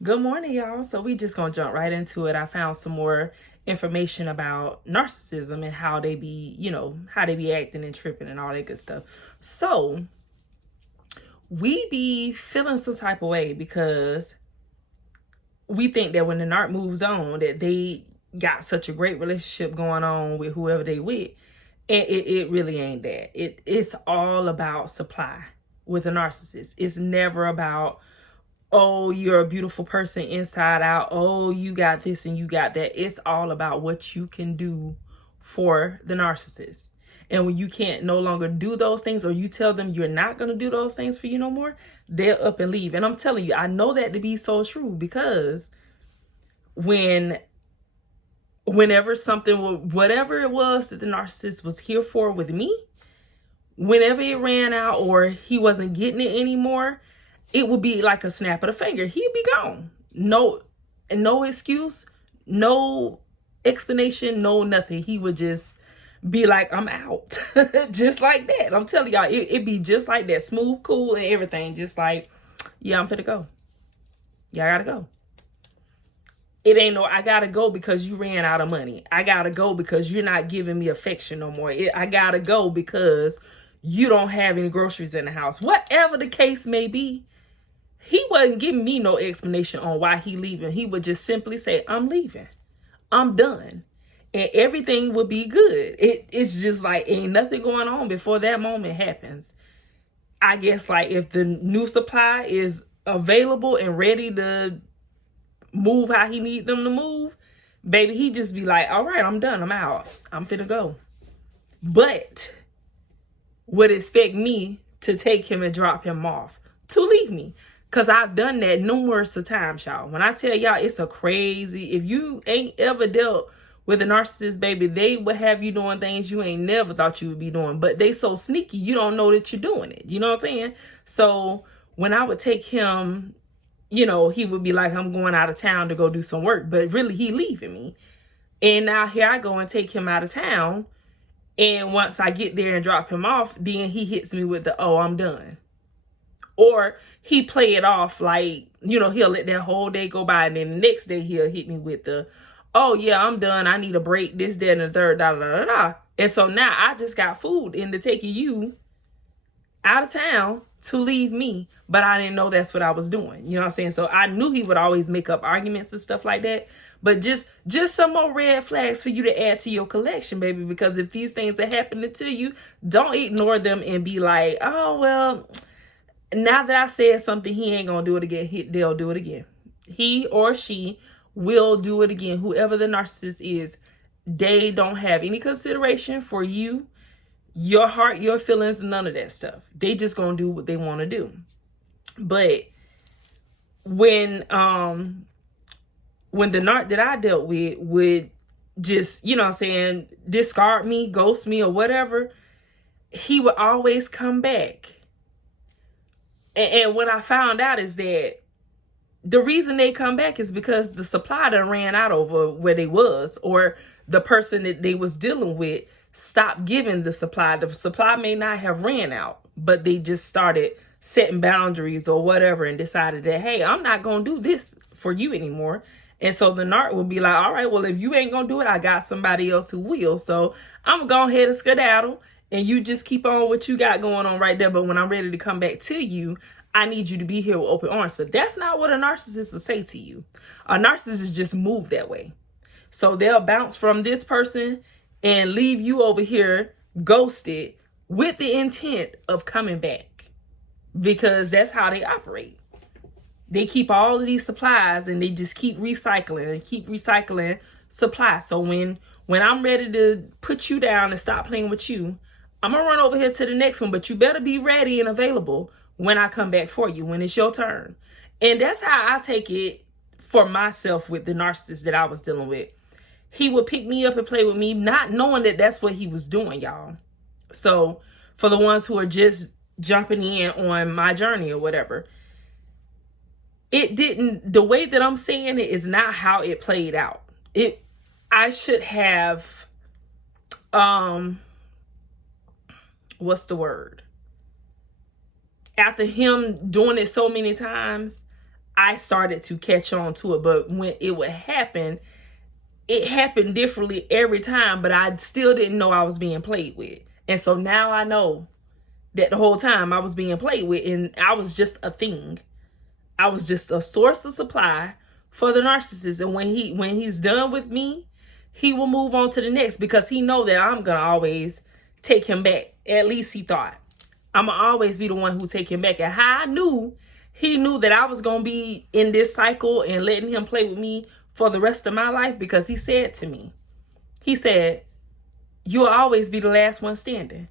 Good morning, y'all. So we just gonna jump right into it. I found some more information about narcissism and how they be, how they be acting and tripping and all that good stuff. So we be feeling some type of way because we think that when the narc moves on, that they got such a great relationship going on with whoever they with. And it really ain't that. It's all about supply with a narcissist. It's never about, oh, you're a beautiful person inside out. Oh, you got this and you got that. It's all about what you can do for the narcissist. And when you can't no longer do those things, or you tell them you're not going to do those things for you no more, they'll up and leave. And I'm telling you, I know that to be so true because whenever something, whatever it was that the narcissist was here for with me, whenever it ran out or he wasn't getting it anymore, it would be like a snap of the finger. He'd be gone. No excuse, no explanation, no nothing. He would just be like, I'm out. Just like that. I'm telling y'all, it'd be just like that. Smooth, cool, and everything. Just like, yeah, I'm finna go. Yeah, I gotta go. It ain't no, I gotta go because you ran out of money. I gotta go because you're not giving me affection no more. I gotta go because you don't have any groceries in the house. Whatever the case may be, he wasn't giving me no explanation on why he leaving. He would just simply say, I'm leaving. I'm done. And everything would be good. It's just like ain't nothing going on before that moment happens. I guess like if the new supply is available and ready to move how he need them to move, baby, he just be like, all right, I'm done. I'm out. I'm finna go. But would expect me to take him and drop him off to leave me. Because I've done that numerous of times, y'all. When I tell y'all, it's a crazy, if you ain't ever dealt with a narcissist, baby, they will have you doing things you ain't never thought you would be doing. But they so sneaky, you don't know that you're doing it. You know what I'm saying? So when I would take him, he would be like, I'm going out of town to go do some work. But really, he leaving me. And now here I go and take him out of town. And once I get there and drop him off, then he hits me with the, oh, I'm done. Or he play it off like, he'll let that whole day go by. And then the next day he'll hit me with the, oh, yeah, I'm done. I need a break. This, that, and the third, da, da, da, da. And so now I just got fooled into taking you out of town to leave me, but I didn't know that's what I was doing. You know what I'm saying? So I knew he would always make up arguments and stuff like that. But just some more red flags for you to add to your collection, baby. Because if these things are happening to you, don't ignore them and be like, oh, well, now that I said something, he ain't gonna do it again. They'll do it again. He or she will do it again. Whoever the narcissist is, they don't have any consideration for you, your heart, your feelings, none of that stuff. They just gonna do what they want to do. But when the narc that I dealt with would just, discard me, ghost me, or whatever, he would always come back. And what I found out is that the reason they come back is because the supply done ran out over where they was, or the person that they was dealing with stopped giving the supply. The supply may not have ran out, but they just started setting boundaries or whatever and decided that, hey, I'm not going to do this for you anymore. And so the narc will be like, all right, well, if you ain't going to do it, I got somebody else who will. So I'm going to go ahead and skedaddle. And you just keep on what you got going on right there. But when I'm ready to come back to you, I need you to be here with open arms. But that's not what a narcissist will say to you. A narcissist just move that way. So they'll bounce from this person and leave you over here ghosted with the intent of coming back. Because that's how they operate. They keep all of these supplies and they just keep recycling supply. So when I'm ready to put you down and stop playing with you, I'm going to run over here to the next one, but you better be ready and available when I come back for you, when it's your turn. And that's how I take it for myself with the narcissist that I was dealing with. He would pick me up and play with me, not knowing that that's what he was doing, y'all. So for the ones who are just jumping in on my journey or whatever, the way that I'm saying it is not how it played out. I should have, what's the word? After him doing it so many times, I started to catch on to it. But when it would happen, it happened differently every time, but I still didn't know I was being played with. And so now I know that the whole time I was being played with, and I was just a thing. I was just a source of supply for the narcissist. And when he's done with me, he will move on to the next, because he know that I'm gonna always take him back. At least he thought. I'm gonna always be the one who take him back. And how I knew, he knew that I was gonna be in this cycle and letting him play with me for the rest of my life, because he said to me, he said, "You'll always be the last one standing."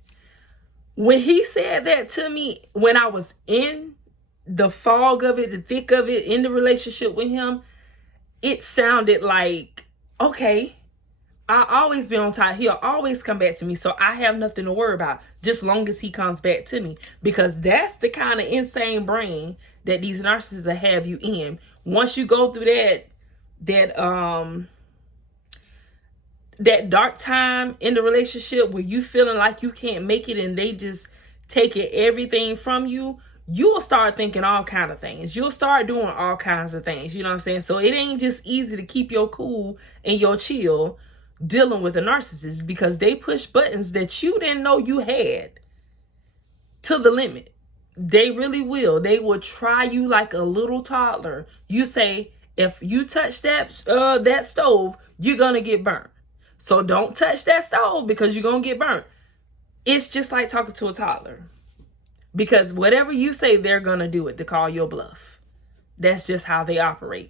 When he said that to me, when I was in the fog of it, the thick of it, in the relationship with him, it sounded like, okay, I'll always be on top. He'll always come back to me. So I have nothing to worry about, just long as he comes back to me. Because that's the kind of insane brain that these narcissists will have you in. Once you go through that dark time in the relationship where you feeling like you can't make it and they just taking everything from you, you will start thinking all kind of things. You'll start doing all kinds of things. You know what I'm saying? So it ain't just easy to keep your cool and your chill dealing with a narcissist, because they push buttons that you didn't know you had to the limit. They really will. They will try you like a little toddler. You say, if you touch that stove, you're gonna get burnt. So don't touch that stove because you're gonna get burnt. It's just like talking to a toddler, because whatever you say, they're gonna do it to call your bluff. That's just how they operate.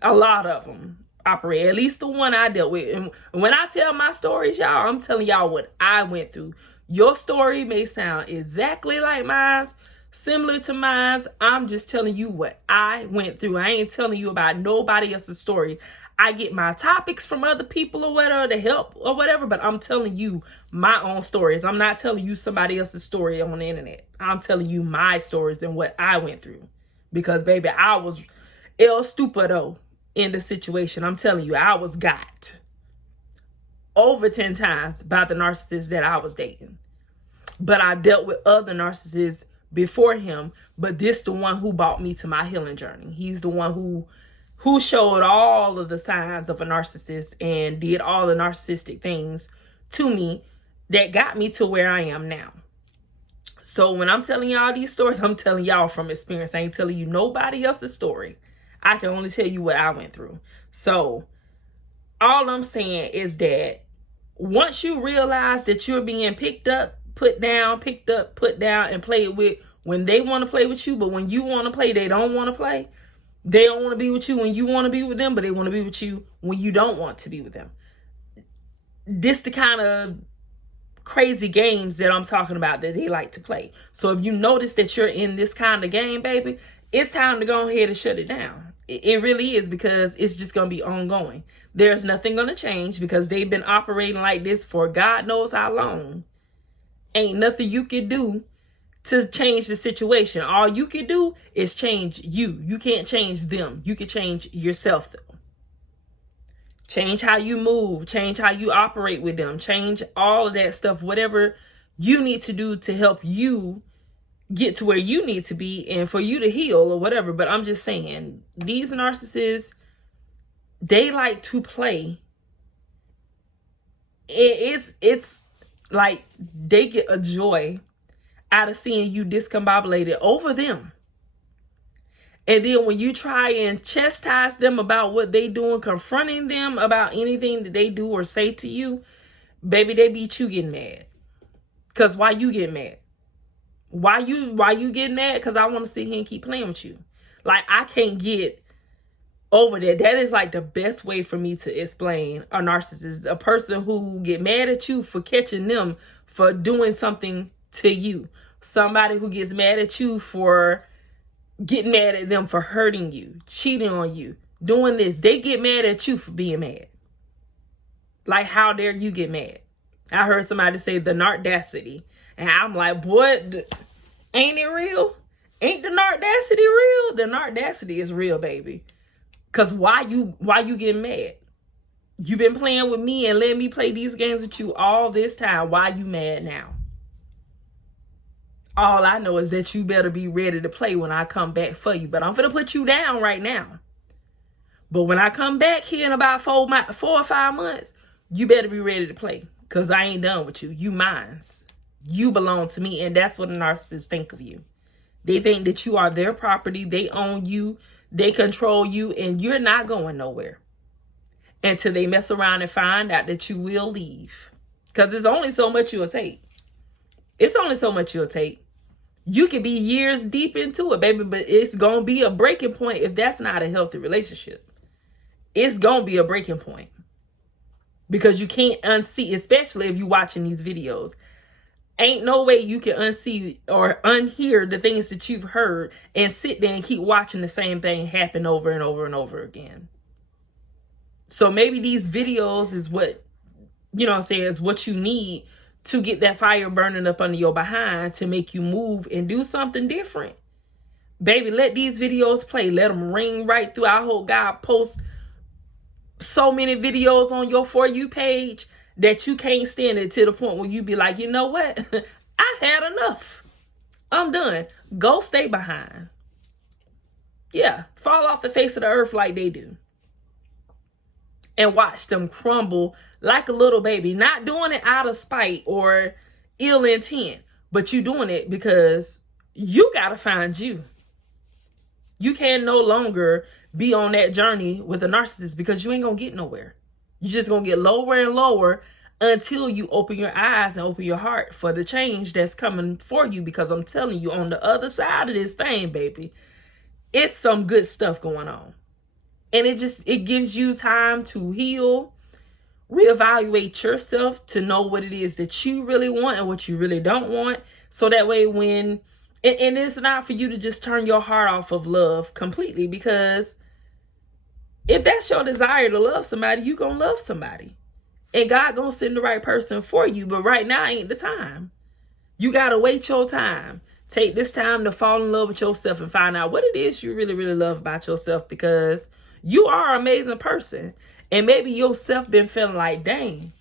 A lot of them operate, at least the one I dealt with. And when I tell my stories, y'all, I'm telling y'all what I went through. Your story may sound exactly like mine, similar to mine. I'm just telling you what I went through. I ain't telling you about nobody else's story. I get my topics from other people or whatever to help or whatever, but I'm telling you my own stories. I'm not telling you somebody else's story on the internet. I'm telling you my stories and what I went through. Because, baby, I was el stupido in the situation. I'm telling you, I was got over 10 times by the narcissist that I was dating. But I dealt with other narcissists before him, but this the one who brought me to my healing journey. He's the one who showed all of the signs of a narcissist and did all the narcissistic things to me that got me to where I am now. So when I'm telling y'all these stories, I'm telling y'all from experience. I ain't telling you nobody else's story. I can only tell you what I went through. So all I'm saying is that once you realize that you're being picked up, put down, picked up, put down, and played with when they want to play with you, but when you want to play, they don't want to play. They don't want to be with you when you want to be with them, but they want to be with you when you don't want to be with them. This the kind of crazy games that I'm talking about that they like to play. So if you notice that you're in this kind of game, baby, it's time to go ahead and shut it down. It really is, because it's just going to be ongoing. There's nothing going to change, because they've been operating like this for God knows how long. Ain't nothing you can do to change the situation. All you can do is change you. You can't change them. You can change yourself, though. Change how you move. Change how you operate with them. Change all of that stuff. Whatever you need to do to help you get to where you need to be and for you to heal or whatever. But I'm just saying, these narcissists, they like to play. It's like they get a joy out of seeing you discombobulated over them. And then when you try and chastise them about what they doing, confronting them about anything that they do or say to you, baby, they beat you getting mad. Because why you get mad? Why you get mad? Because I want to sit here and keep playing with you. Like, I can't get over that. That is like the best way for me to explain a narcissist. A person who get mad at you for catching them for doing something to you. Somebody who gets mad at you for getting mad at them for hurting you, cheating on you, doing this. They get mad at you for being mad. Like, how dare you get mad? I heard somebody say the narcdacity. And I'm like, boy, ain't it real? Ain't the narcdacity real? The narcdacity is real, baby. Because why you getting mad? You been playing with me and letting me play these games with you all this time. Why you mad now? All I know is that you better be ready to play when I come back for you. But I'm finna put you down right now. But when I come back here in about 4 or 5 months, you better be ready to play. Because I ain't done with you. You mines. You belong to me. And that's what the narcissists think of you. They think that you are their property. They own you. They control you. And you're not going nowhere until they mess around and find out that you will leave. Because it's only so much you'll take. It's only so much you'll take. You could be years deep into it, baby, but it's going to be a breaking point if that's not a healthy relationship. It's going to be a breaking point. Because you can't unsee, especially if you're watching these videos. Ain't no way you can unsee or unhear the things that you've heard and sit there and keep watching the same thing happen over and over and over again. So maybe these videos is what, you know what I'm saying, is what you need to get that fire burning up under your behind to make you move and do something different. Baby, let these videos play. Let them ring right through. I hope God posts so many videos on your For You page that you can't stand it to the point where you be like, you know what? I had enough. I'm done. Go stay behind. Yeah, fall off the face of the earth like they do. And watch them crumble like a little baby. Not doing it out of spite or ill intent, but you doing it because you got to find you. You can no longer be on that journey with a narcissist because you ain't going to get nowhere. You're just going to get lower and lower until you open your eyes and open your heart for the change that's coming for you. Because I'm telling you, on the other side of this thing, baby, it's some good stuff going on. And it gives you time to heal, reevaluate yourself, to know what it is that you really want and what you really don't want. So that way and it's not for you to just turn your heart off of love completely, because if that's your desire to love somebody, you gonna love somebody. And God gonna send the right person for you. But right now ain't the time. You gotta wait your time. Take this time to fall in love with yourself and find out what it is you really, really love about yourself, because you are an amazing person. And maybe yourself been feeling like, dang,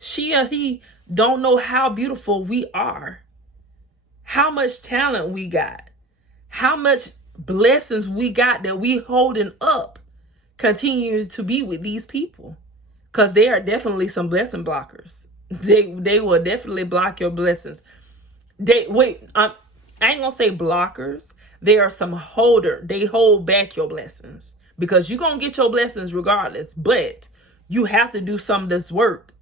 she or he don't know how beautiful we are, how much talent we got, how much blessings we got that we holding up, continue to be with these people. Because they are definitely some blessing blockers. They will definitely block your blessings. I ain't gonna say blockers. They are some holder. They hold back your blessings. Because you're going to get your blessings regardless. But you have to do some of this work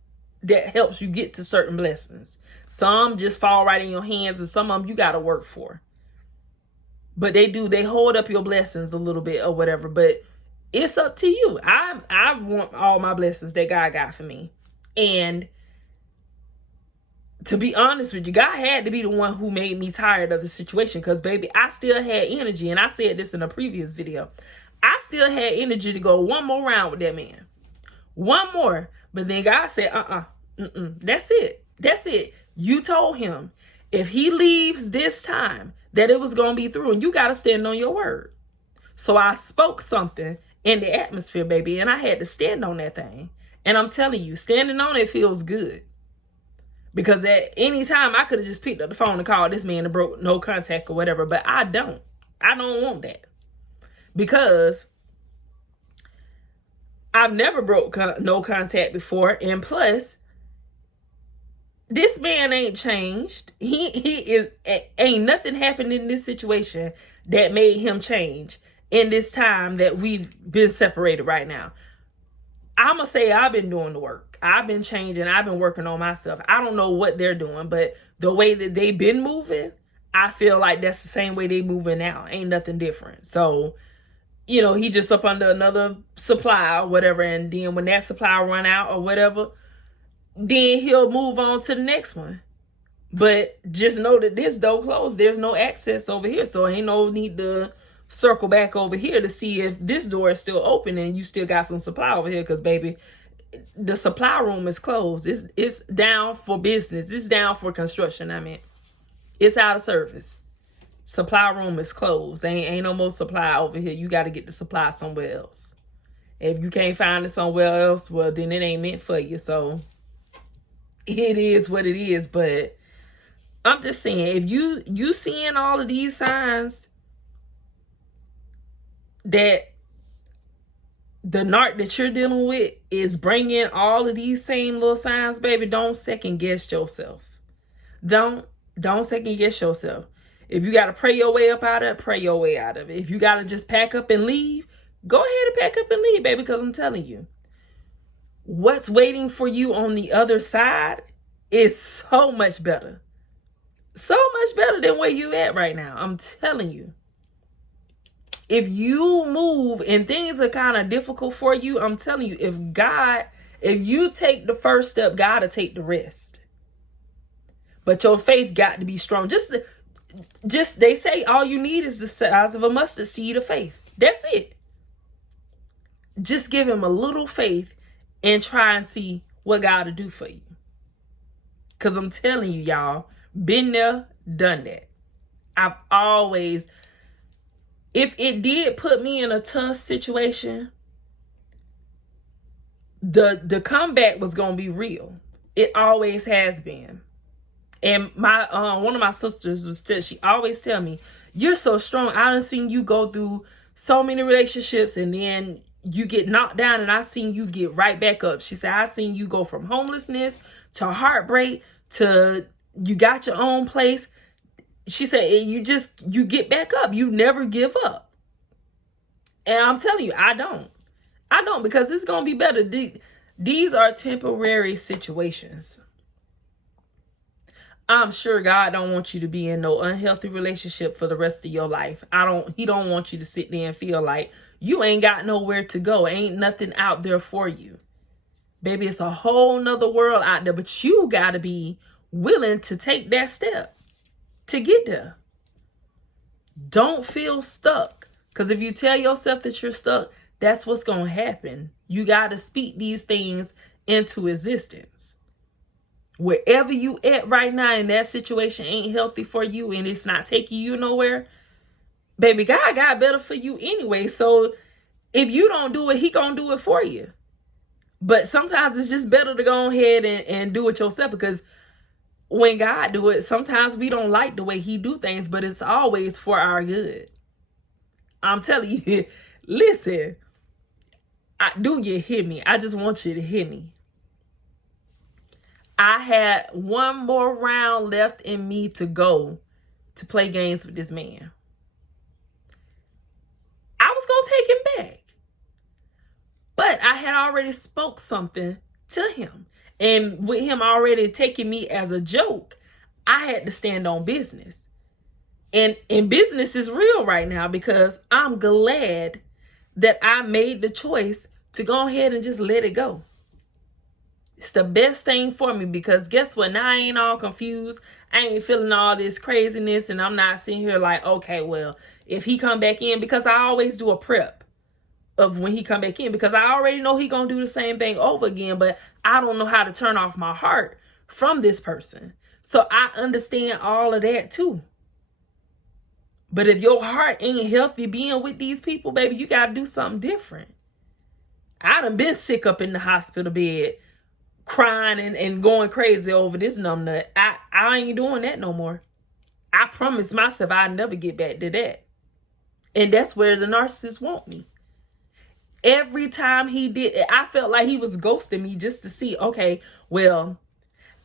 that helps you get to certain blessings. Some just fall right in your hands, and some of them you got to work for. But they hold up your blessings a little bit or whatever. But it's up to you. I want all my blessings that God got for me. And to be honest with you, God had to be the one who made me tired of the situation. Because, baby, I still had energy. And I said this in a previous video. I still had energy to go one more round with that man. One more. But then God said, that's it. That's it. You told him if he leaves this time that it was going to be through, and you got to stand on your word. So I spoke something in the atmosphere, baby, and I had to stand on that thing. And I'm telling you, standing on it feels good. Because at any time I could have just picked up the phone and called this man and broke no contact or whatever. But I don't. I don't want that. Because I've never broke no contact before. And plus, this man ain't changed. Ain't nothing happened in this situation that made him change in this time that we've been separated right now. I'm going to say I've been doing the work. I've been changing. I've been working on myself. I don't know what they're doing, but the way that they've been moving, I feel like that's the same way they moving now. Ain't nothing different. So, you know, he just up under another supply or whatever. And then when that supply run out or whatever, then he'll move on to the next one. But just know that this door closed. There's no access over here. So ain't no need to circle back over here to see if this door is still open and you still got some supply over here. Because, baby, the supply room is closed. It's down for business. It's down for construction. I mean, it's out of service. Supply room is closed. Ain't no more supply over here. You got to get the supply somewhere else. If you can't find it somewhere else, well, then it ain't meant for you. So it is what it is. But I'm just saying, if you seeing all of these signs that the narc that you're dealing with is bringing all of these same little signs, baby, don't second guess yourself. Don't second guess yourself. If you got to pray your way up out of it, pray your way out of it. If you got to just pack up and leave, go ahead and pack up and leave, baby, because I'm telling you, what's waiting for you on the other side is so much better. So much better than where you at right now. I'm telling you. If you move and things are kind of difficult for you, I'm telling you, if you take the first step, God will take the rest. But your faith got to be strong. Just they say all you need is the size of a mustard seed of faith. That's it. Just give him a little faith and try and see what God will do for you. Because I'm telling you, y'all, been there, done that. I've always, if it did put me in a tough situation, the comeback was going to be real. It always has been. And my one of my sisters she always tell me, you're so strong. I done seen you go through so many relationships and then you get knocked down and I seen you get right back up. She said, I seen you go from homelessness to heartbreak to you got your own place. She said, you get back up. You never give up. And I'm telling you, I don't because it's going to be better. These are temporary situations. I'm sure God don't want you to be in no unhealthy relationship for the rest of your life. He don't want you to sit there and feel like you ain't got nowhere to go. Ain't nothing out there for you. Baby, it's a whole nother world out there, but you got to be willing to take that step to get there. Don't feel stuck. Because if you tell yourself that you're stuck, that's what's going to happen. You got to speak these things into existence. Wherever you at right now and that situation ain't healthy for you and it's not taking you nowhere, baby, God got better for you anyway. So if you don't do it, he gonna do it for you. But sometimes it's just better to go ahead and do it yourself, because when God do it, sometimes we don't like the way he do things, but it's always for our good. I'm telling you, listen, do you hear me? I just want you to hear me. I had one more round left in me to go to play games with this man. I was going to take him back. But I had already spoke something to him. And with him already taking me as a joke, I had to stand on business. And business is real right now, because I'm glad that I made the choice to go ahead and just let it go. It's the best thing for me, because guess what? Now I ain't all confused. I ain't feeling all this craziness, and I'm not sitting here like, okay, well, if he come back in, because I always do a prep of when he come back in, because I already know he gonna do the same thing over again, but I don't know how to turn off my heart from this person. So I understand all of that too. But if your heart ain't healthy being with these people, baby, you gotta do something different. I done been sick up in the hospital bed, crying and going crazy over this numbnut. I ain't doing that no more. I promised myself I'd never get back to that. And that's where the narcissist want me. Every time he did, I felt like he was ghosting me just to see, okay, well,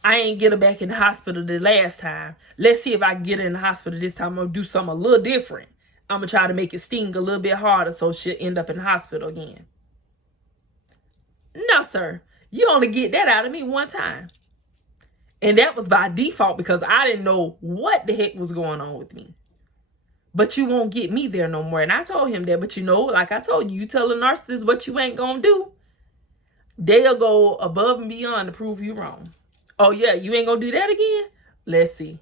I ain't get her back in the hospital the last time. Let's see if I can get her in the hospital this time. I'm going to do something a little different. I'm going to try to make it sting a little bit harder so she'll end up in the hospital again. No, sir. You only get that out of me one time. And that was by default, because I didn't know what the heck was going on with me. But you won't get me there no more. And I told him that. But you know, like I told you, you tell a narcissist what you ain't going to do, they'll go above and beyond to prove you wrong. Oh, yeah, you ain't going to do that again? Let's see.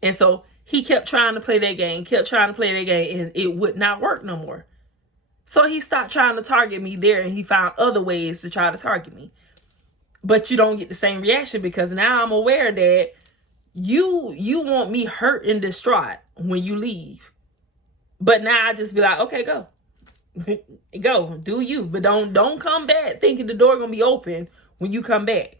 And so he kept trying to play that game, and it would not work no more. So he stopped trying to target me there, and he found other ways to try to target me. But you don't get the same reaction, because now I'm aware that you want me hurt and distraught when you leave. But now I just be like, okay, go. Go, do you. But don't come back thinking the door gonna be open when you come back.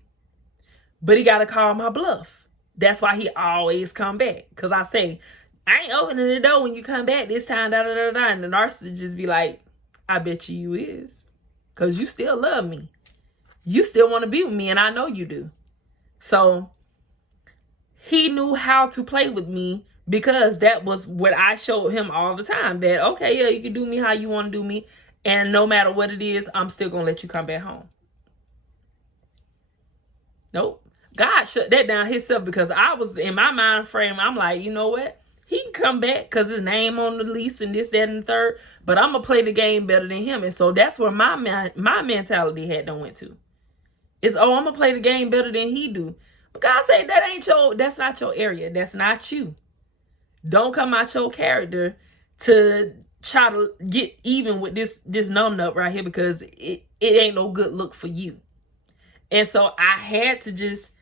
But he gotta call my bluff. That's why he always come back. Because I say, I ain't opening the door when you come back this time, da da da da. And the narcissist just be like, I bet you is. Because you still love me. You still want to be with me, and I know you do. So he knew how to play with me because that was what I showed him all the time. That, okay, yeah, you can do me how you want to do me. And no matter what it is, I'm still going to let you come back home. Nope. God shut that down himself because I was in my mind frame. I'm like, you know what? He can come back because his name on the lease and this, that, and the third. But I'm going to play the game better than him. And so that's where my mentality had done went to. It's, I'm going to play the game better than he do. But God say that's not your area. That's not you. Don't come out your character to try to get even with this numbnut right here because it ain't no good look for you. And so I had to just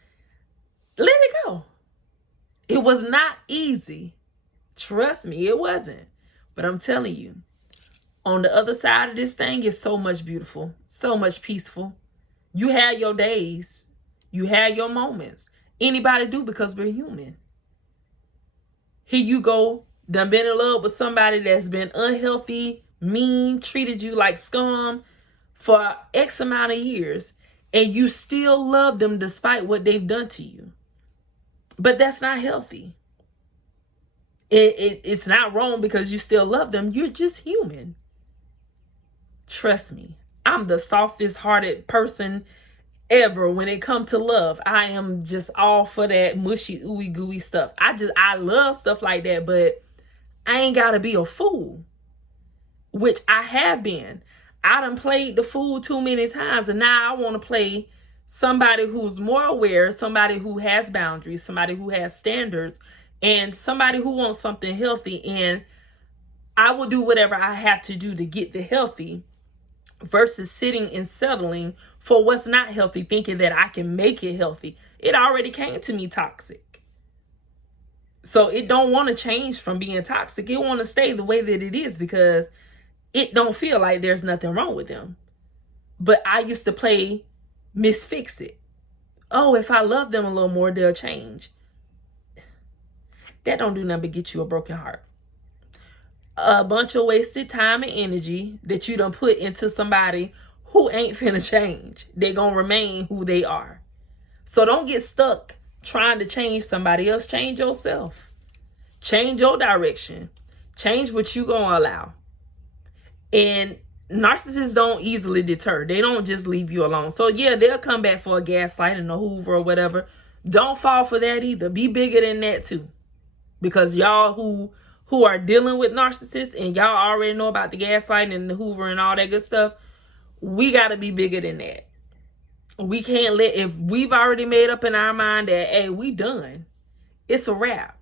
let it go. It was not easy. Trust me, it wasn't. But I'm telling you, on the other side of this thing is so much beautiful, so much peaceful. You had your days. You had your moments. Anybody do because we're human. Here you go, done been in love with somebody that's been unhealthy, mean, treated you like scum for X amount of years, and you still love them despite what they've done to you. But that's not healthy. It's not wrong because you still love them. You're just human. Trust me. I'm the softest hearted person ever when it comes to love. I am just all for that mushy, ooey gooey stuff. I love stuff like that, but I ain't gotta be a fool, which I have been. I done played the fool too many times, and now I want to play somebody who's more aware, somebody who has boundaries, somebody who has standards, and somebody who wants something healthy. And I will do whatever I have to do to get the healthy versus sitting and settling for what's not healthy, thinking that I can make it healthy. It already came to me toxic. So it don't want to change from being toxic. It want to stay the way that it is because it don't feel like there's nothing wrong with them. But I used to play Miss Fix It. Oh, if I love them a little more, they'll change. That don't do nothing but get you a broken heart. A bunch of wasted time and energy that you done put into somebody who ain't finna change. They gonna remain who they are. So don't get stuck trying to change somebody else. Change yourself. Change your direction. Change what you gonna allow. And narcissists don't easily deter. They don't just leave you alone. So yeah, they'll come back for a gaslight and a hoover or whatever. Don't fall for that either. Be bigger than that too. Because y'all who are dealing with narcissists and y'all already know about the gaslighting and the hoover and all that good stuff, we got to be bigger than that. We can't if we've already made up in our mind that, hey, we done. It's a wrap.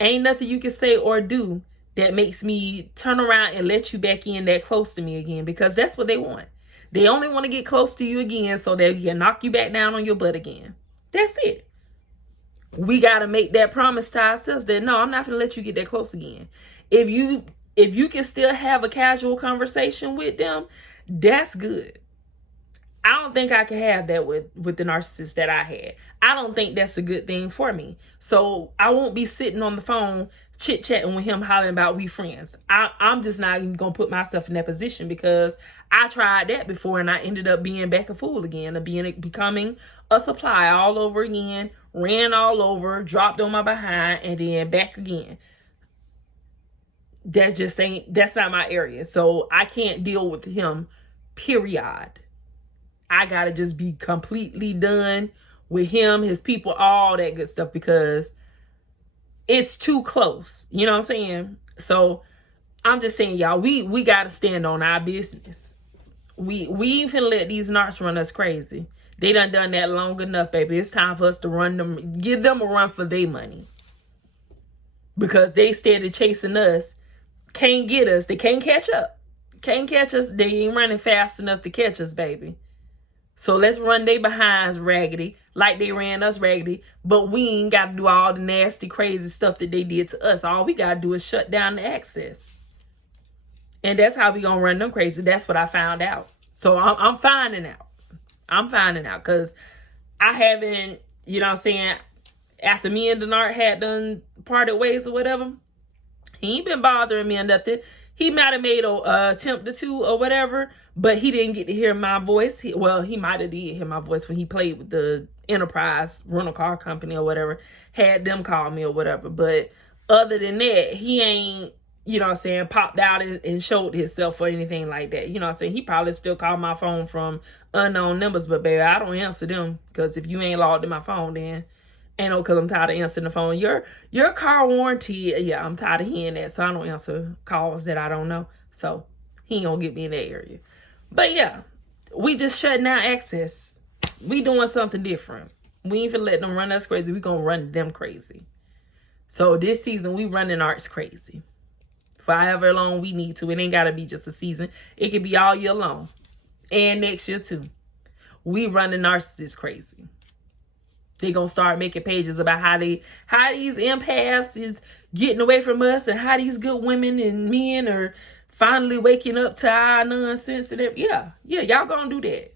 Ain't nothing you can say or do that makes me turn around and let you back in that close to me again, because that's what they want. They only want to get close to you again so they can knock you back down on your butt again. That's it. We got to make that promise to ourselves that, no, I'm not going to let you get that close again. If you can still have a casual conversation with them, that's good. I don't think I can have that with the narcissist that I had. I don't think that's a good thing for me. So I won't be sitting on the phone chit-chatting with him hollering about we friends. I'm just not even going to put myself in that position because I tried that before and I ended up being back a fool again, of becoming a supply all over again, ran all over, dropped on my behind, and then back again. That's not my area. So I can't deal with him, period. I got to just be completely done with him, his people, all that good stuff, because it's too close. You know what I'm saying? So I'm just saying, y'all, we got to stand on our business. We ain't finna let these narcs run us crazy. They done that long enough, baby. It's time for us to run them, give them a run for their money. Because they started chasing us, can't get us. They can't catch up. Can't catch us. They ain't running fast enough to catch us, baby. So let's run they behinds raggedy like they ran us raggedy. But we ain't got to do all the nasty, crazy stuff that they did to us. All we got to do is shut down the access. And that's how we going to run them crazy. That's what I found out. So I'm finding out. I'm finding out because I haven't, you know what I'm saying, after me and Denard had done parted ways or whatever, he ain't been bothering me or nothing. He might have made a attempt or two or whatever, but he didn't get to hear my voice. He might have did hear my voice when he played with the Enterprise rental car company or whatever, had them call me or whatever. But other than that, he ain't, you know what I'm saying, popped out and showed himself or anything like that. You know what I'm saying? He probably still called my phone from unknown numbers, but baby, I don't answer them, because if you ain't logged in my phone, then ain't no, because I'm tired of answering the phone. Your car warranty, yeah, I'm tired of hearing that, so I don't answer calls that I don't know. So he ain't gonna get me in that area. But yeah, we just shutting down access. We doing something different. We ain't finna let them run us crazy. We gonna run them crazy. So this season, we running Narcs crazy. For however long we need to. It ain't gotta be just a season. It could be all year long. And next year too. We running narcissists crazy. They gonna start making pages about how these empaths is getting away from us, and how these good women and men are finally waking up to our nonsense and everything. Yeah, y'all gonna do that.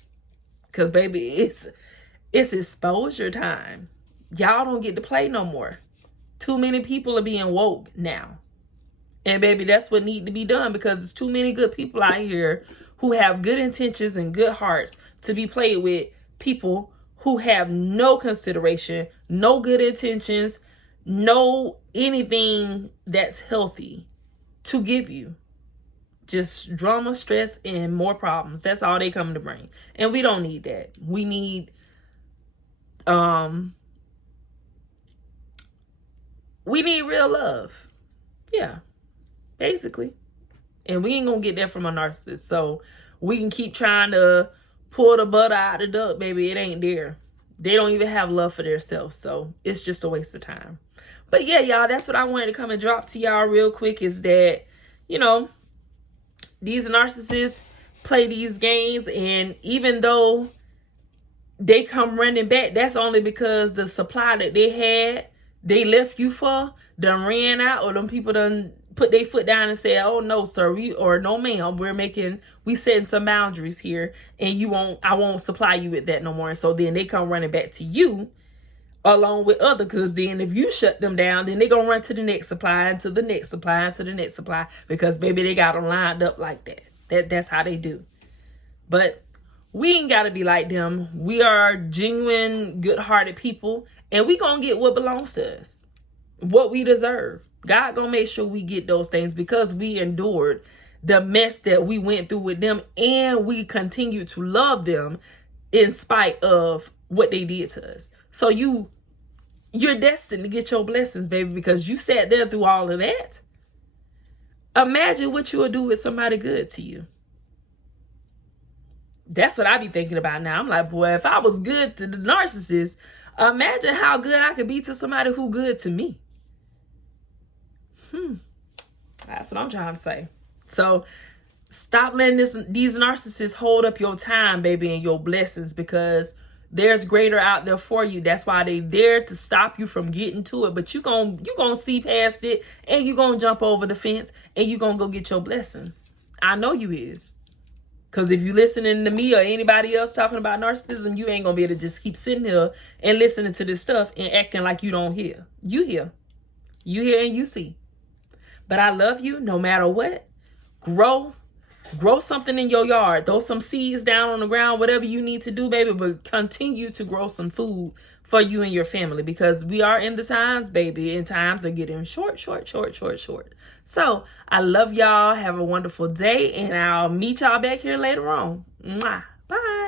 Cause baby, it's exposure time. Y'all don't get to play no more. Too many people are being woke now. And baby, that's what need to be done, because there's too many good people out here who have good intentions and good hearts to be played with people who have no consideration, no good intentions, no anything that's healthy to give you. Just drama, stress, and more problems. That's all they come to bring. And we don't need that. We need real love. Yeah. Basically. And we ain't gonna get that from a narcissist. So we can keep trying to pull the butter out of the duck, baby. It ain't there. They don't even have love for themselves. So it's just a waste of time. But yeah, y'all, that's what I wanted to come and drop to y'all real quick, is that, you know, these narcissists play these games, and even though they come running back, that's only because the supply that they left you for done ran out, or them people done put their foot down and said, oh no, sir, or no ma'am, we setting some boundaries here, and I won't supply you with that no more. And so then they come running back to you along with other, because then if you shut them down, then they gonna run to the next supply, and to the next supply, and to the next supply, because baby, they got them lined up like that. That's how they do. But we ain't gotta be like them. We are genuine, good-hearted people, and we gonna get what belongs to us, what we deserve. God gonna make sure we get those things, because we endured the mess that we went through with them, and we continue to love them in spite of what they did to us. So you're destined to get your blessings, baby, because you sat there through all of that. Imagine what you would do with somebody good to you. That's what I be thinking about now. I'm like, boy, if I was good to the narcissist, imagine how good I could be to somebody who good to me. That's what I'm trying to say. So stop letting these narcissists hold up your time, baby, and your blessings, because there's greater out there for you. That's why they there to stop you from getting to it. But you gonna see past it, and you gonna jump over the fence, and you gonna go get your blessings. I know you is. Because if you listening to me or anybody else talking about narcissism, you ain't gonna be able to just keep sitting here and listening to this stuff and acting like you don't hear. You hear. You hear and you see. But I love you no matter what. Grow something in your yard. Throw some seeds down on the ground, whatever you need to do, baby. But continue to grow some food for you and your family, because we are in the times, baby, and times are getting short. So I love y'all. Have a wonderful day, and I'll meet y'all back here later on. Mwah. Bye.